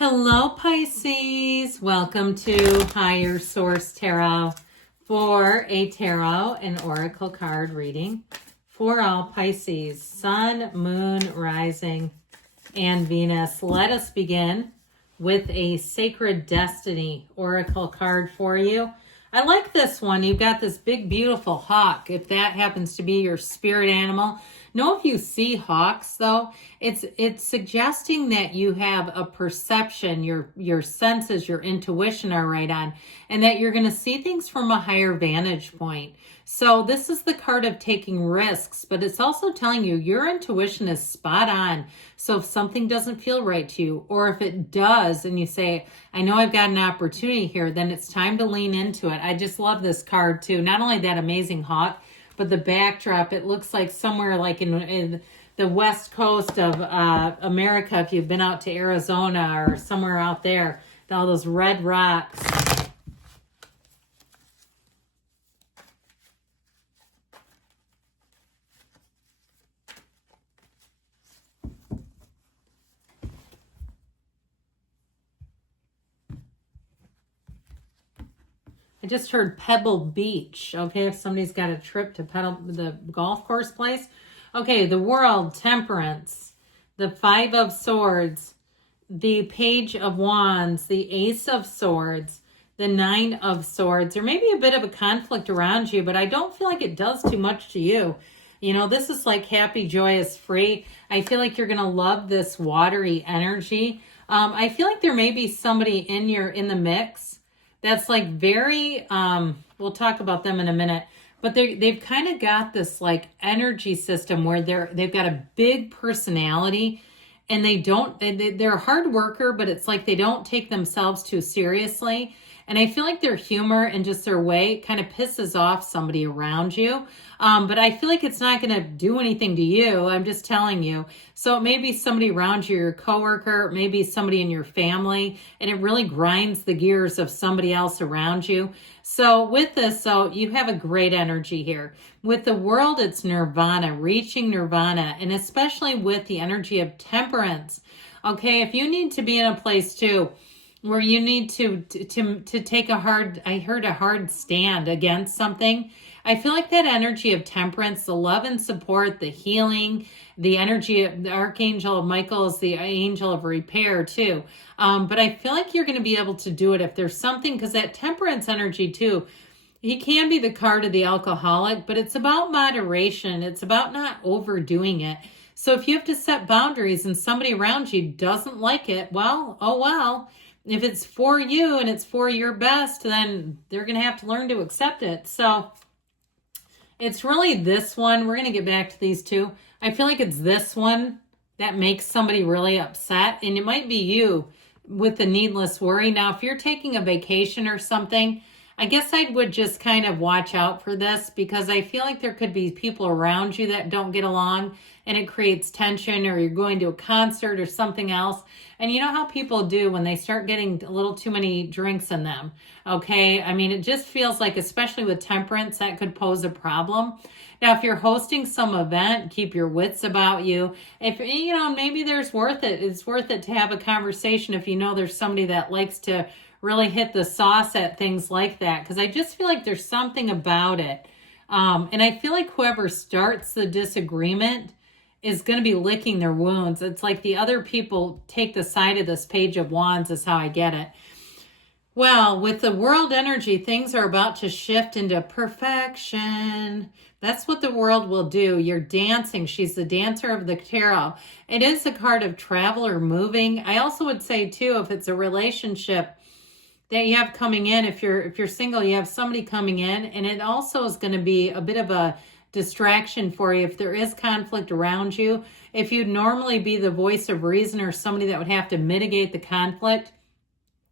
Hello, Pisces. Welcome to Higher Source Tarot for a tarot and oracle card reading for all Pisces, Sun, Moon, Rising, and Venus. Let us begin with a Sacred Destiny oracle card for you. I like this one. You've got this big, beautiful hawk, if that happens to be your spirit animal. Know if you see hawks, though, it's suggesting that you have a perception, your senses, your intuition are right on, and that you're going to see things from a higher vantage point. So this is the card of taking risks, but it's also telling you your intuition is spot on. So if something doesn't feel right to you, or if it does, and you say, I know I've got an opportunity here, then it's time to lean into it. I just love this card too. Not only that amazing hawk, but the backdrop, it looks like somewhere like in the west coast of America, if you've been out to Arizona or somewhere out there, all those red rocks. I just heard Pebble Beach. Okay, if somebody's got a trip to the golf course place. Okay, the World, Temperance, the Five of Swords, the Page of Wands, the Ace of Swords, the Nine of Swords. There may be a bit of a conflict around you, but I don't feel like it does too much to you. You know, this is like happy, joyous, free. I feel like you're going to love this watery energy. I feel like there may be somebody in the mix that's like very, we'll talk about them in a minute, but they've kind of got this like energy system where they've got a big personality, and they're a hard worker, but it's like they don't take themselves too seriously. And I feel like their humor and just their way kind of pisses off somebody around you. But I feel like it's not going to do anything to you. I'm just telling you. So it may be somebody around you, your coworker, maybe somebody in your family, and it really grinds the gears of somebody else around you. So with this, you have a great energy here. With the World, it's Nirvana, reaching Nirvana, and especially with the energy of temperance. Okay, if you need to be in a place too, where you need to take a hard stand against something. I feel like that energy of temperance, the love and support, the healing, the energy of the Archangel Michael is the angel of repair too. But I feel like you're going to be able to do it if there's something, because that temperance energy too, he can be the card of the alcoholic, but it's about moderation. It's about not overdoing it. So if you have to set boundaries and somebody around you doesn't like it, well, oh well. If it's for you and it's for your best, then they're going to have to learn to accept it. So it's really this one. We're going to get back to these two. I feel like it's this one that makes somebody really upset. And it might be you with the needless worry. Now, if you're taking a vacation or something, I guess I would just kind of watch out for this, because I feel like there could be people around you that don't get along and it creates tension, or you're going to a concert or something else. And you know how people do when they start getting a little too many drinks in them, okay? I mean, it just feels like, especially with temperance, that could pose a problem. Now, if you're hosting some event, keep your wits about you. If, you know, maybe it's worth it to have a conversation if you know there's somebody that likes to really hit the sauce at things like that, because I just feel like there's something about it. And I feel like whoever starts the disagreement is going to be licking their wounds. It's like the other people take the side of this Page of Wands is how I get it. Well, with the World energy, things are about to shift into perfection. That's what the World will do. You're dancing. She's the dancer of the tarot. It is a card of travel or moving. I also would say too, if it's a relationship that you have coming in, if you're single, you have somebody coming in, and it also is going to be a bit of a distraction for you if there is conflict around you. If you'd normally be the voice of reason or somebody that would have to mitigate the conflict,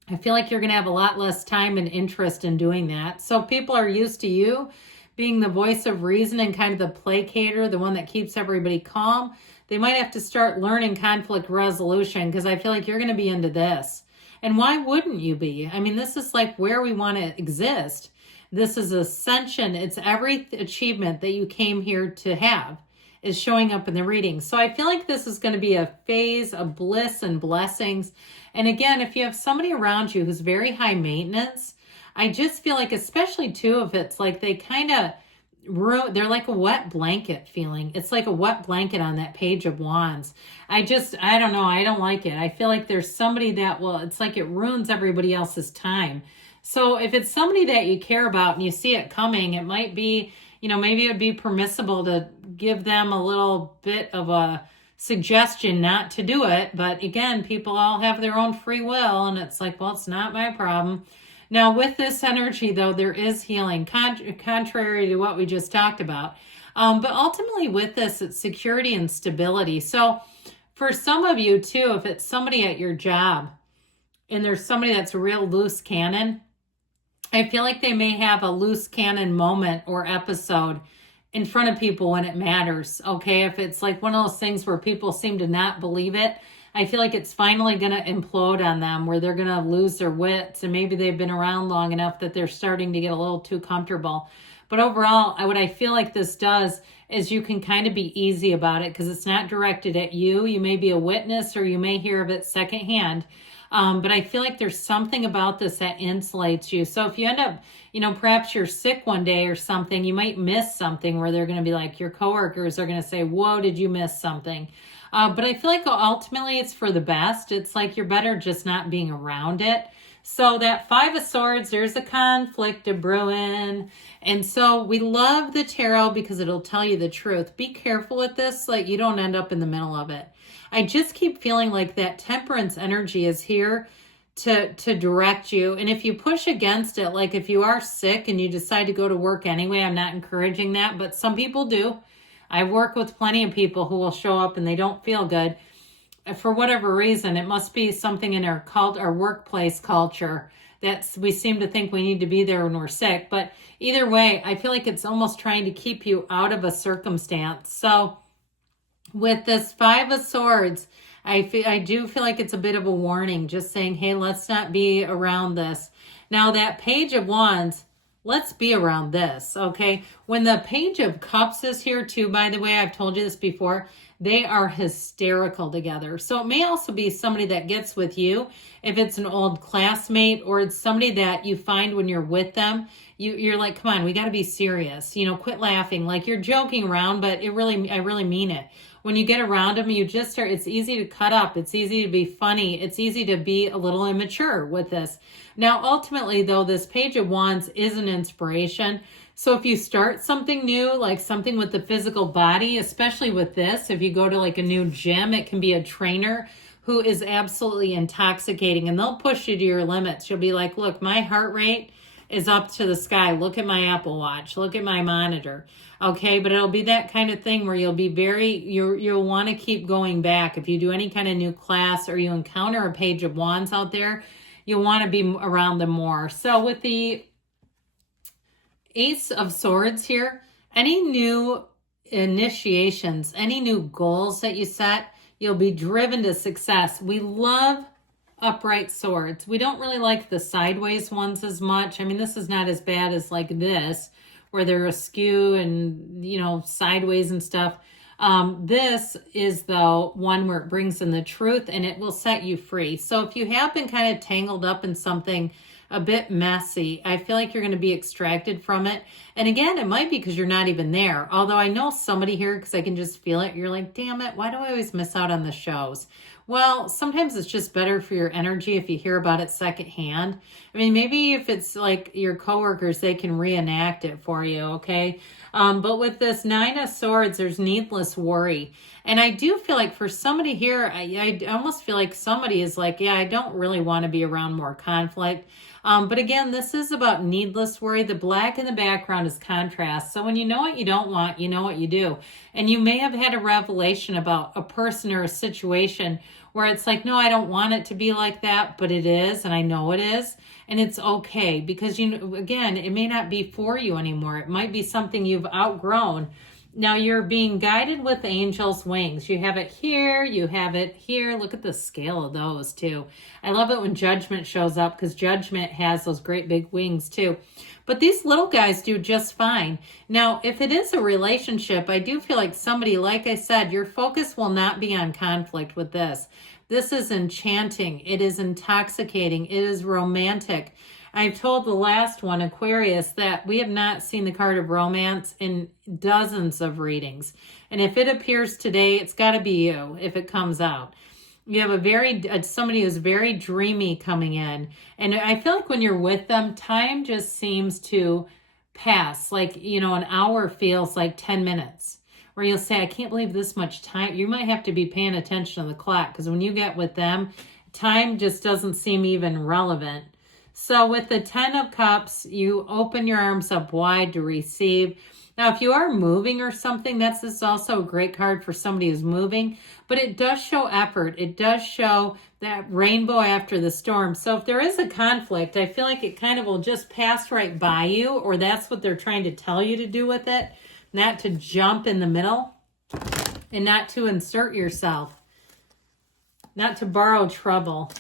I feel like you're going to have a lot less time and interest in doing that. So if people are used to you being the voice of reason and kind of the placater, the one that keeps everybody calm, they might have to start learning conflict resolution, because I feel like you're going to be into this. And why wouldn't you be? I mean, this is like where we want to exist. This is ascension. It's every achievement that you came here to have. is showing up in the reading. So I feel like this is going to be a phase of bliss and blessings. And again, if you have somebody around you who's very high maintenance, I just feel like, especially too, if it's like they kind of they're like a wet blanket feeling. It's like a wet blanket on that Page of Wands. I don't know. I don't like it. I feel like there's somebody that it's like it ruins everybody else's time. So if it's somebody that you care about and you see it coming, it might be, maybe it would be permissible to give them a little bit of a suggestion not to do it. But again, people all have their own free will, and it's like, well, it's not my problem. Now, with this energy, though, there is healing, contrary to what we just talked about. But ultimately, with this, it's security and stability. So for some of you, too, if it's somebody at your job and there's somebody that's a real loose cannon, I feel like they may have a loose cannon moment or episode in front of people when it matters, okay? If it's like one of those things where people seem to not believe it, I feel like it's finally going to implode on them, where they're going to lose their wits, and maybe they've been around long enough that they're starting to get a little too comfortable. But overall, what I feel like this does is you can kind of be easy about it because it's not directed at you. You may be a witness or you may hear of it secondhand. But I feel like there's something about this that insulates you. So if you end up, perhaps you're sick one day or something, you might miss something where they're going to be like, your coworkers are going to say, whoa, did you miss something? But I feel like ultimately it's for the best. It's like you're better just not being around it. So that Five of Swords, there's a conflict of brewing. And so we love the tarot because it'll tell you the truth. Be careful with this, like you don't end up in the middle of it. I just keep feeling like that Temperance energy is here to direct you. And if you push against it, like if you are sick and you decide to go to work anyway, I'm not encouraging that, but some people do. I work with plenty of people who will show up and they don't feel good. For whatever reason, it must be something in our workplace culture that we seem to think we need to be there when we're sick. But either way, I feel like it's almost trying to keep you out of a circumstance. So with this Five of Swords, I do feel like it's a bit of a warning, just saying, hey, let's not be around this. Now that Page of Wands, let's be around this, okay? When the Page of Cups is here too, by the way, I've told you this before, they are hysterical together. So it may also be somebody that gets with you. If it's an old classmate or it's somebody that you find when you're with them, you're like, come on, we got to be serious. Quit laughing. Like you're joking around, but I really mean it. When you get around them, you just start, it's easy to cut up. It's easy to be funny. It's easy to be a little immature with this. Now, ultimately, though, this Page of Wands is an inspiration. So if you start something new, like something with the physical body, especially with this, if you go to like a new gym, it can be a trainer who is absolutely intoxicating and they'll push you to your limits. You'll be like, look, my heart rate is up to the sky. Look at my Apple Watch. Look at my monitor. Okay, but it'll be that kind of thing where you'll be you'll want to keep going back. If you do any kind of new class or you encounter a Page of Wands out there, you'll want to be around them more. So with the Ace of Swords here, any new initiations, any new goals that you set, you'll be driven to success. We love upright swords. We don't really like the sideways ones as much. I mean, this is not as bad as like this, where they're askew and, sideways and stuff. This is, though, one where it brings in the truth and it will set you free. So if you have been kind of tangled up in something a bit messy, I feel like you're going to be extracted from it. And again, it might be because you're not even there. Although I know somebody here, because I can just feel it. You're like, damn it, why do I always miss out on the shows? Well, sometimes it's just better for your energy if you hear about it secondhand. I mean, maybe if it's like your coworkers, they can reenact it for you, okay? But with this Nine of Swords, there's needless worry. And I do feel like for somebody here, I almost feel like somebody is like, yeah, I don't really want to be around more conflict. But again, this is about needless worry. The black in the background is contrast. So when you know what you don't want, you know what you do. And you may have had a revelation about a person or a situation where it's like, no, I don't want it to be like that, but it is, and I know it is. And it's okay because, again, it may not be for you anymore. It might be something you've outgrown. Now you're being guided with angels' wings. You have it here, you have it here. Look at the scale of those too. I love it when Judgment shows up because Judgment has those great big wings too. But these little guys do just fine. Now, if it is a relationship, I do feel like somebody, like I said, your focus will not be on conflict with this. This is enchanting. It is intoxicating. It is romantic. I've told the last one, Aquarius, that we have not seen the card of romance in dozens of readings. And if it appears today, it's got to be you if it comes out. You have somebody who's very dreamy coming in. And I feel like when you're with them, time just seems to pass. Like, an hour feels like 10 minutes. Where you'll say, I can't believe this much time. You might have to be paying attention to the clock because when you get with them, time just doesn't seem even relevant. So with the 10 of Cups, you open your arms up wide to receive. Now, if you are moving or something, this is also a great card for somebody who's moving. But it does show effort. It does show that rainbow after the storm. So if there is a conflict, I feel like it kind of will just pass right by you, or that's what they're trying to tell you to do with it. Not to jump in the middle and not to insert yourself. Not to borrow trouble.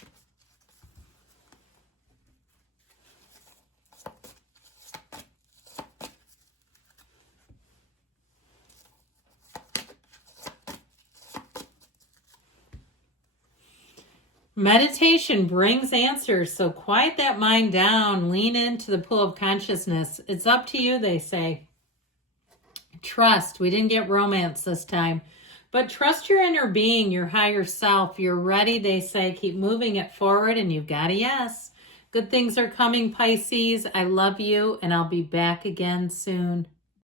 Meditation brings answers, so quiet that mind down, lean into the pool of consciousness. It's up to you, they say. Trust. We didn't get romance this time, but trust your inner being, your higher self. You're ready, they say. Keep moving it forward, and you've got a yes. Good things are coming, Pisces. I love you, and I'll be back again soon.